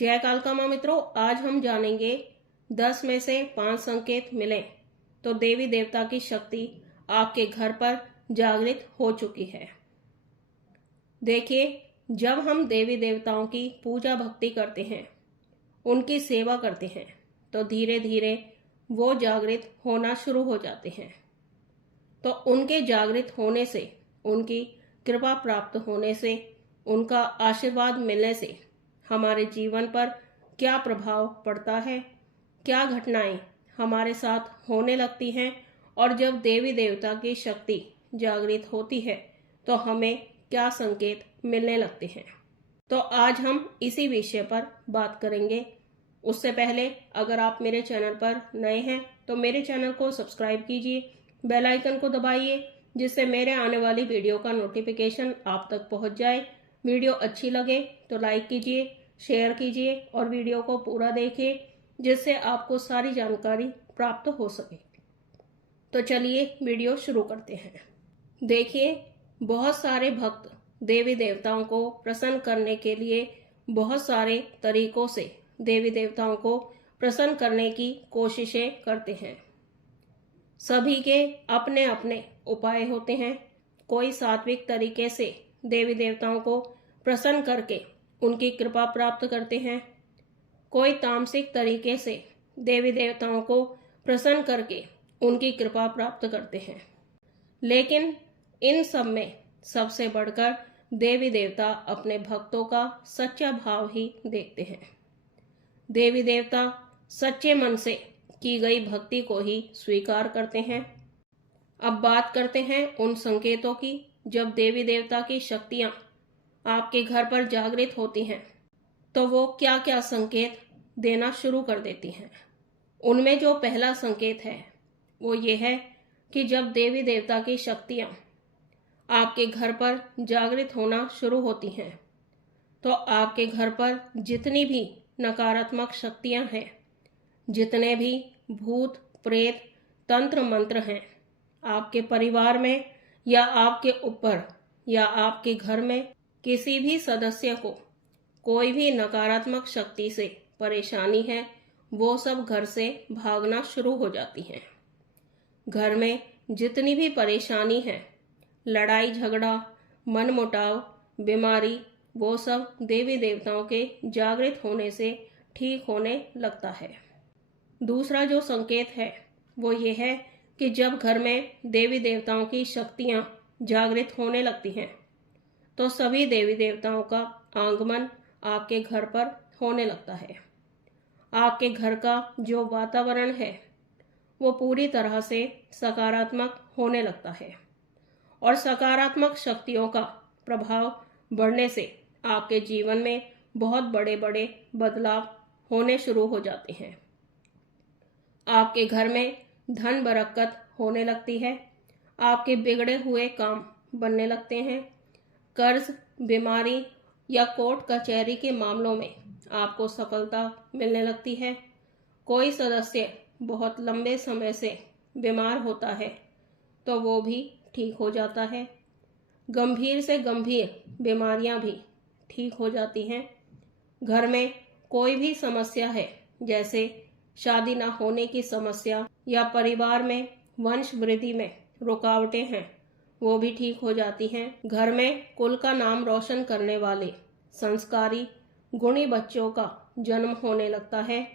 जय कालका माँ मित्रों, आज हम जानेंगे 10 में से 5 संकेत मिले तो देवी देवता की शक्ति आपके घर पर जागृत हो चुकी है। देखिए, जब हम देवी देवताओं की पूजा भक्ति करते हैं, उनकी सेवा करते हैं, तो धीरे धीरे वो जागृत होना शुरू हो जाते हैं। तो उनके जागृत होने से, उनकी कृपा प्राप्त होने से, उनका आशीर्वाद मिलने से हमारे जीवन पर क्या प्रभाव पड़ता है, क्या घटनाएं हमारे साथ होने लगती हैं, और जब देवी देवता की शक्ति जागृत होती है तो हमें क्या संकेत मिलने लगते हैं। तो आज हम इसी विषय पर बात करेंगे। उससे पहले अगर आप मेरे चैनल पर नए हैं तो मेरे चैनल को सब्सक्राइब कीजिए, बेल आइकन को दबाइए, जिससे मेरे आने वाली वीडियो का नोटिफिकेशन आप तक पहुंच जाए। वीडियो अच्छी लगे तो लाइक कीजिए, शेयर कीजिए और वीडियो को पूरा देखिए, जिससे आपको सारी जानकारी प्राप्त हो सके। तो चलिए वीडियो शुरू करते हैं। देखिए, बहुत सारे भक्त देवी देवताओं को प्रसन्न करने के लिए बहुत सारे तरीकों से देवी देवताओं को प्रसन्न करने की कोशिशें करते हैं। सभी के अपने अपने उपाय होते हैं। कोई सात्विक तरीके से देवी देवताओं को प्रसन्न करके उनकी कृपा प्राप्त करते हैं, कोई तामसिक तरीके से देवी देवताओं को प्रसन्न करके उनकी कृपा प्राप्त करते हैं। लेकिन इन सब में सबसे बढ़कर देवी देवता अपने भक्तों का सच्चा भाव ही देखते हैं। देवी देवता सच्चे मन से की गई भक्ति को ही स्वीकार करते हैं। अब बात करते हैं उन संकेतों की जब देवी देवता की शक्तियां आपके घर पर जागृत होती हैं तो वो क्या क्या संकेत देना शुरू कर देती हैं। उनमें जो पहला संकेत है वो ये है कि जब देवी देवता की शक्तियां आपके घर पर जागृत होना शुरू होती हैं तो आपके घर पर जितनी भी नकारात्मक शक्तियां हैं, जितने भी भूत प्रेत तंत्र मंत्र हैं, आपके परिवार में या आपके ऊपर या आपके घर में किसी भी सदस्य को कोई भी नकारात्मक शक्ति से परेशानी है, वो सब घर से भागना शुरू हो जाती हैं। घर में जितनी भी परेशानी है, लड़ाई झगड़ा, मनमुटाव, बीमारी, वो सब देवी देवताओं के जागृत होने से ठीक होने लगता है। दूसरा जो संकेत है वो ये है कि जब घर में देवी देवताओं की शक्तियां जागृत होने लगती हैं तो सभी देवी देवताओं का आगमन आपके घर पर होने लगता है। आपके घर का जो वातावरण है वो पूरी तरह से सकारात्मक होने लगता है और सकारात्मक शक्तियों का प्रभाव बढ़ने से आपके जीवन में बहुत बड़े बड़े बदलाव होने शुरू हो जाते हैं। आपके घर में धन बरकत होने लगती है, आपके बिगड़े हुए काम बनने लगते हैं, कर्ज, बीमारी या कोर्ट कचहरी के मामलों में आपको सफलता मिलने लगती है। कोई सदस्य बहुत लंबे समय से बीमार होता है तो वो भी ठीक हो जाता है। गंभीर से गंभीर बीमारियां भी ठीक हो जाती हैं। घर में कोई भी समस्या है, जैसे शादी ना होने की समस्या या परिवार में वंश वृद्धि में रुकावटें हैं, वो भी ठीक हो जाती हैं। घर में कुल का नाम रोशन करने वाले संस्कारी गुणी बच्चों का जन्म होने लगता है।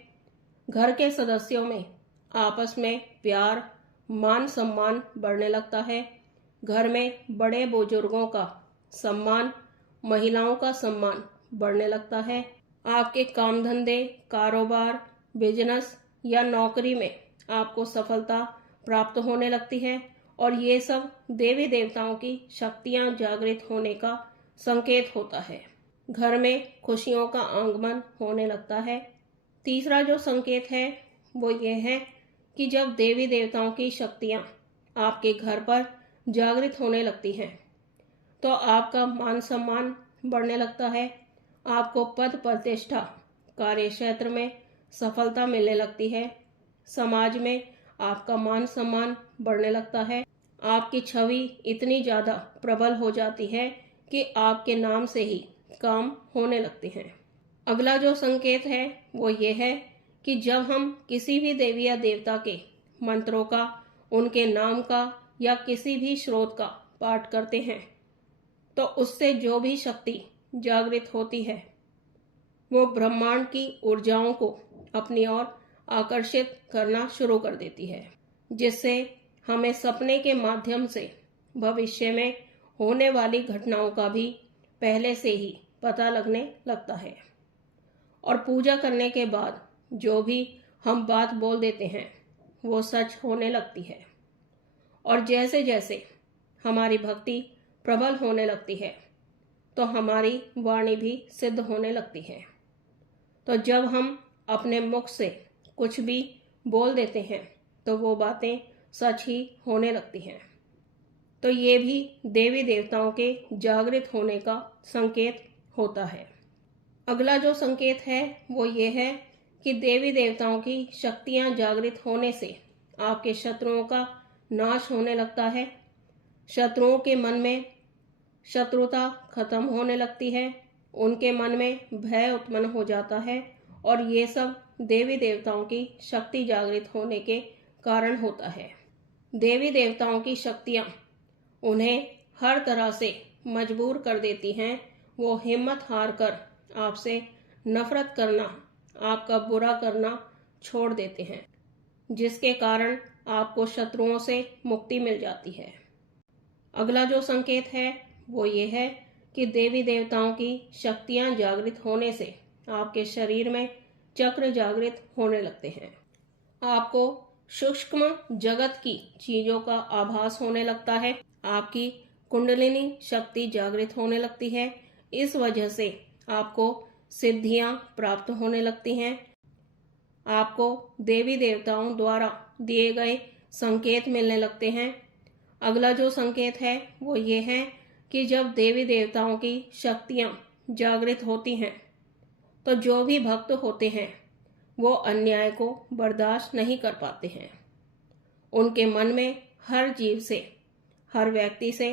घर के सदस्यों में आपस में प्यार, मान सम्मान बढ़ने लगता है। घर में बड़े बुजुर्गों का सम्मान, महिलाओं का सम्मान बढ़ने लगता है। आपके काम धंधे, कारोबार, बिजनेस या नौकरी में आपको सफलता प्राप्त होने लगती है और ये सब देवी देवताओं की शक्तियां जागृत होने का संकेत होता है। घर में खुशियों का आगमन होने लगता है। तीसरा जो संकेत है वो ये है कि जब देवी देवताओं की शक्तियां आपके घर पर जागृत होने लगती हैं तो आपका मान सम्मान बढ़ने लगता है। आपको पद प्रतिष्ठा, कार्य क्षेत्र में सफलता मिलने लगती है। समाज में आपका मान सम्मान बढ़ने लगता है। आपकी छवि इतनी ज़्यादा प्रबल हो जाती है कि आपके नाम से ही काम होने लगते हैं। अगला जो संकेत है वो ये है कि जब हम किसी भी देवी या देवता के मंत्रों का, उनके नाम का या किसी भी स्रोत का पाठ करते हैं तो उससे जो भी शक्ति जागृत होती है वो ब्रह्मांड की ऊर्जाओं को अपनी ओर आकर्षित करना शुरू कर देती है, जिससे हमें सपने के माध्यम से भविष्य में होने वाली घटनाओं का भी पहले से ही पता लगने लगता है। और पूजा करने के बाद जो भी हम बात बोल देते हैं वो सच होने लगती है। और जैसे जैसे हमारी भक्ति प्रबल होने लगती है तो हमारी वाणी भी सिद्ध होने लगती है। तो जब हम अपने मुख से कुछ भी बोल देते हैं तो वो बातें सच ही होने लगती हैं। तो ये भी देवी देवताओं के जागृत होने का संकेत होता है। अगला जो संकेत है वो ये है कि देवी देवताओं की शक्तियां जागृत होने से आपके शत्रुओं का नाश होने लगता है। शत्रुओं के मन में शत्रुता खत्म होने लगती है, उनके मन में भय उत्पन्न हो जाता है और ये सब देवी देवताओं की शक्ति जागृत होने के कारण होता है। देवी देवताओं की शक्तियां उन्हें हर तरह से मजबूर कर देती हैं। वो हिम्मत हार कर आपसे नफरत करना, आपका बुरा करना छोड़ देते हैं, जिसके कारण आपको शत्रुओं से मुक्ति मिल जाती है। अगला जो संकेत है वो ये है कि देवी देवताओं की शक्तियां जागृत होने से आपके शरीर में चक्र जागृत होने लगते हैं। आपको सूक्ष्म जगत की चीजों का आभास होने लगता है। आपकी कुंडलिनी शक्ति जागृत होने लगती है। इस वजह से आपको सिद्धियां प्राप्त होने लगती हैं। आपको देवी देवताओं द्वारा दिए गए संकेत मिलने लगते हैं। अगला जो संकेत है वो ये है कि जब देवी देवताओं की शक्तियां जागृत होती हैं तो जो भी भक्त होते हैं वो अन्याय को बर्दाश्त नहीं कर पाते हैं। उनके मन में हर जीव से, हर व्यक्ति से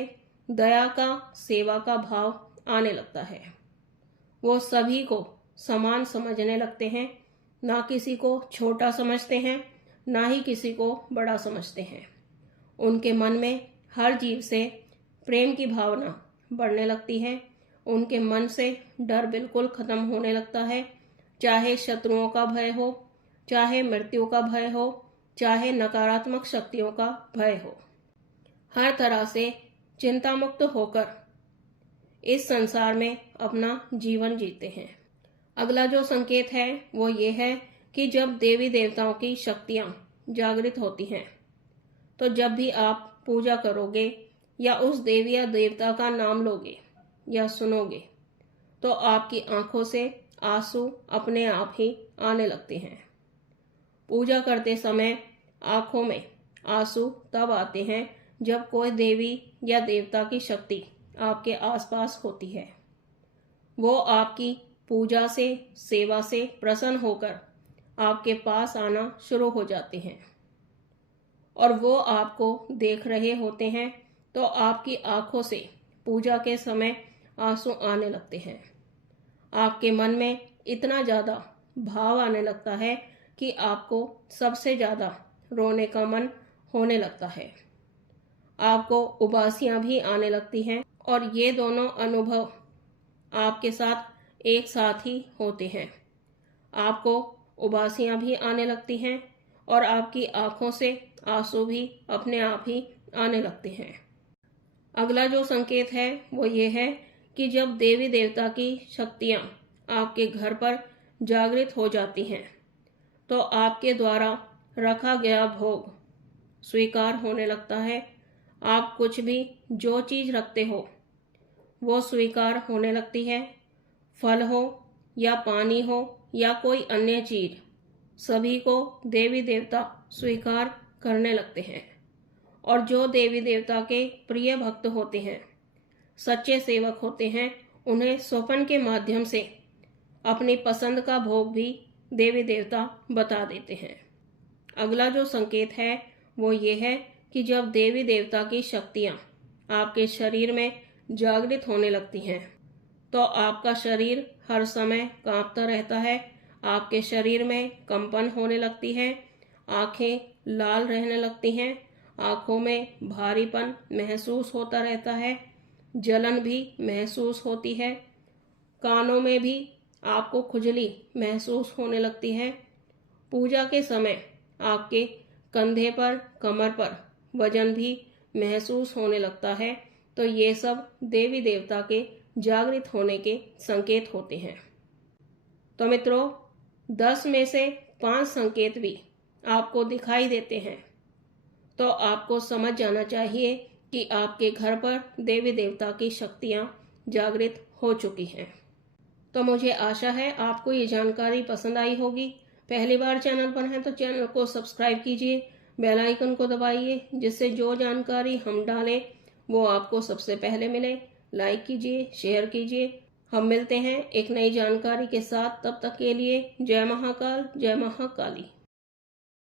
दया का, सेवा का भाव आने लगता है। वो सभी को समान समझने लगते हैं, ना किसी को छोटा समझते हैं, ना ही किसी को बड़ा समझते हैं। उनके मन में हर जीव से प्रेम की भावना बढ़ने लगती है। उनके मन से डर बिल्कुल खत्म होने लगता है। चाहे शत्रुओं का भय हो, चाहे मृत्यु का भय हो, चाहे नकारात्मक शक्तियों का भय हो, हर तरह से चिंता मुक्त होकर इस संसार में अपना जीवन जीते हैं। अगला जो संकेत है वो ये है कि जब देवी देवताओं की शक्तियां जागृत होती हैं तो जब भी आप पूजा करोगे या उस देवी या देवता का नाम लोगे या सुनोगे तो आपकी आंखों से आंसू अपने आप ही आने लगते हैं। पूजा करते समय आंखों में आंसू तब आते हैं जब कोई देवी या देवता की शक्ति आपके आसपास होती है। वो आपकी पूजा से, सेवा से प्रसन्न होकर आपके पास आना शुरू हो जाते हैं और वो आपको देख रहे होते हैं तो आपकी आंखों से पूजा के समय आंसू आने लगते हैं। आपके मन में इतना ज़्यादा भाव आने लगता है कि आपको सबसे ज़्यादा रोने का मन होने लगता है। आपको उबासियां भी आने लगती हैं और ये दोनों अनुभव आपके साथ एक साथ ही होते हैं। आपको उबासियां भी आने लगती हैं और आपकी आंखों से आंसू भी अपने आप ही आने लगते हैं। अगला जो संकेत है वो ये है कि जब देवी देवता की शक्तियां आपके घर पर जागृत हो जाती हैं तो आपके द्वारा रखा गया भोग स्वीकार होने लगता है। आप कुछ भी जो चीज रखते हो वो स्वीकार होने लगती है। फल हो या पानी हो या कोई अन्य चीज, सभी को देवी देवता स्वीकार करने लगते हैं। और जो देवी देवता के प्रिय भक्त होते हैं, सच्चे सेवक होते हैं, उन्हें स्वप्न के माध्यम से अपनी पसंद का भोग भी देवी देवता बता देते हैं। अगला जो संकेत है वो ये है कि जब देवी देवता की शक्तियां आपके शरीर में जागृत होने लगती हैं तो आपका शरीर हर समय कांपता रहता है। आपके शरीर में कंपन होने लगती है, आंखें लाल रहने लगती हैं, आंखों में भारीपन महसूस होता रहता है, जलन भी महसूस होती है, कानों में भी आपको खुजली महसूस होने लगती है। पूजा के समय आपके कंधे पर, कमर पर वजन भी महसूस होने लगता है। तो ये सब देवी देवता के जागृत होने के संकेत होते हैं। तो मित्रों, 10 में से 5 संकेत भी आपको दिखाई देते हैं तो आपको समझ जाना चाहिए कि आपके घर पर देवी देवता की शक्तियां जागृत हो चुकी हैं। तो मुझे आशा है आपको ये जानकारी पसंद आई होगी। पहली बार चैनल पर हैं तो चैनल को सब्सक्राइब कीजिए, बेल आइकन को दबाइए, जिससे जो जानकारी हम डालें वो आपको सबसे पहले मिले। लाइक कीजिए, शेयर कीजिए। हम मिलते हैं एक नई जानकारी के साथ। तब तक के लिए जय महाकाल, जय महाकाली।